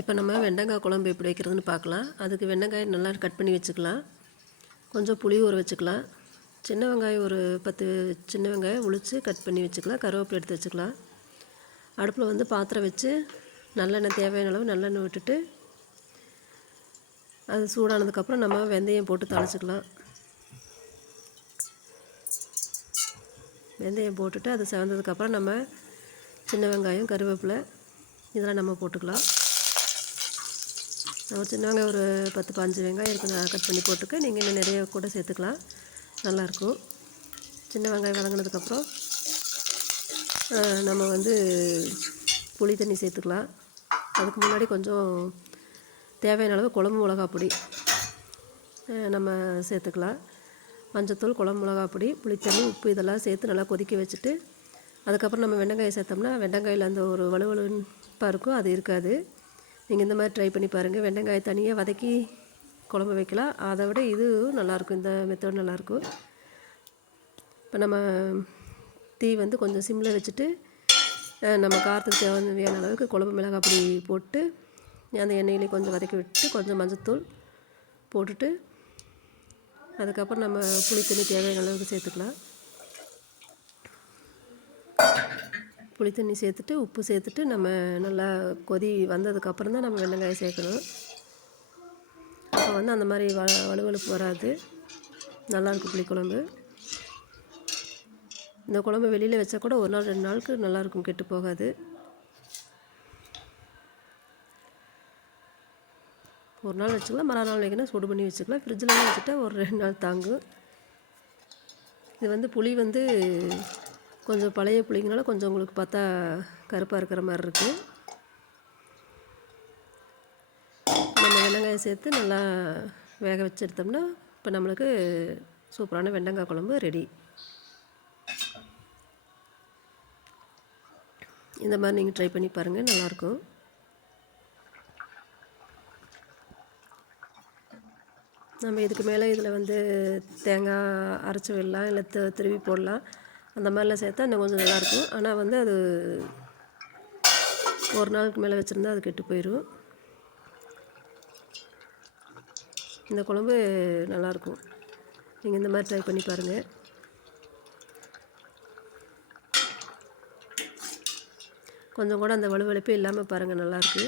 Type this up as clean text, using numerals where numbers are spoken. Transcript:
இப்போ நம்ம வெண்டைக்காய் குழம்பு எப்படி வைக்கிறதுன்னு பார்க்கலாம். அதுக்கு வெண்டைக்காயை நல்லா கட் பண்ணி வச்சுக்கலாம். கொஞ்சம் புளி ஊற வச்சுக்கலாம். சின்ன வெங்காயம் ஒரு 10 சின்ன வெங்காயம் உளித்து கட் பண்ணி வச்சுக்கலாம். கருவேப்பிலை எடுத்து வச்சுக்கலாம். அடுப்பில் வந்து பாத்திரம் வச்சு நல்லெண்ணெய் தேவையான அளவு நல்லெண்ணெய் விட்டுட்டு அது சூடானதுக்கப்புறம் நம்ம வெந்தயம் போட்டு தாளிச்சுக்கலாம். வெந்தயம் போட்டுட்டு அது செவந்ததுக்கப்புறம் நம்ம சின்ன வெங்காயம் கருவேப்பிலை இதெல்லாம் நம்ம போட்டுக்கலாம். ஒரு சின்ன வெங்காயம் ஒரு 10-15 வெங்காயம் இருக்குது, நான் கட் பண்ணி போட்டுக்க. நீங்கள் இன்னும் நிறைய கூட சேர்த்துக்கலாம், நல்லாயிருக்கும். சின்ன வெங்காயம் வதங்கினதுக்கப்புறம் நம்ம வந்து புளி தண்ணி சேர்த்துக்கலாம். அதுக்கு முன்னாடி கொஞ்சம் தேவையான அளவு குழம்பு மிளகா பொடி நம்ம சேர்த்துக்கலாம். மஞ்சத்தூள், குழம்பு மிளகா பொடி, புளித்தண்ணி, உப்பு இதெல்லாம் சேர்த்து நல்லா கொதிக்க வச்சுட்டு அதுக்கப்புறம் நம்ம வெண்டைக்காயை சேர்த்தோம்னா வெண்டைக்காயில் அந்த ஒரு வலுவலுப்பாக இருக்கும், அது இருக்காது. நீங்கள் இந்த மாதிரி ட்ரை பண்ணி பாருங்கள். வெண்டைக்காயை தனியாக வதக்கி குழம்பு வைக்கலாம், அதை விட இது நல்லாயிருக்கும். இந்த மெத்தட் நல்லாயிருக்கும். இப்போ நம்ம தீ வந்து கொஞ்சம் சிம்மில் வச்சுட்டு நம்ம காரத்துக்கு தேவையான அளவுக்கு குழம்பு மிளகாய் பொடி போட்டு அந்த எண்ணெயிலே கொஞ்சம் வதக்கி விட்டு கொஞ்சம் மஞ்சத்தூள் போட்டுட்டு அதுக்கப்புறம் நம்ம புளி தண்ணி தேவையான அளவுக்கு சேர்த்துக்கலாம். புளி தண்ணி சேர்த்துட்டு உப்பு சேர்த்துட்டு நம்ம நல்லா கொதி வந்ததுக்கப்புறம் தான் நம்ம வெண்டைக்காயை சேர்க்கணும். அப்போ வந்து அந்த மாதிரி வலுவலுப்பு வராது, நல்லாயிருக்கும் புளிக்குழம்பு. இந்த குழம்பு வெளியில் வச்சா கூட 1 நாள் 2 நாளுக்கு நல்லாயிருக்கும், கெட்டு போகாது. ஒரு நாள் வச்சுக்கலாம், மறுநாள் வைக்கணும், சுடு பண்ணி வச்சுக்கலாம். ஃப்ரிட்ஜிலலாம் வச்சுட்டா ஒரு 2 நாள் தாங்கும். இது வந்து புளி வந்து கொஞ்சம் பழைய புளிங்கனால கொஞ்சம் உங்களுக்கு பார்த்தா கருப்பாக இருக்கிற மாதிரி இருக்குது. நம்ம வெண்டைக்காயை சேர்த்து நல்லா வேக வச்சு எடுத்தோம்னா இப்போ நம்மளுக்கு சூப்பரான வெண்டைக்காய் குழம்பு ரெடி. இந்த மாதிரி நீங்கள் ட்ரை பண்ணி பாருங்கள், நல்லாயிருக்கும். நம்ம இதுக்கு மேலே இதில் வந்து தேங்காய் அரைச்சி விடலாம், இல்லை திருவி போடலாம். அந்த மாதிரிலாம் சேர்த்தா இன்னும் கொஞ்சம் நல்லாயிருக்கும். ஆனால் வந்து அது ஒரு நாளுக்கு மேலே வச்சுருந்தா அது கெட்டு போயிடும். இந்த குழம்பு நல்லாயிருக்கும், நீங்கள் இந்த மாதிரி ட்ரை பண்ணி பாருங்கள். கொஞ்சம் கூட அந்த வலுவலுப்பே இல்லாமல் பாருங்கள், நல்லாயிருக்கு.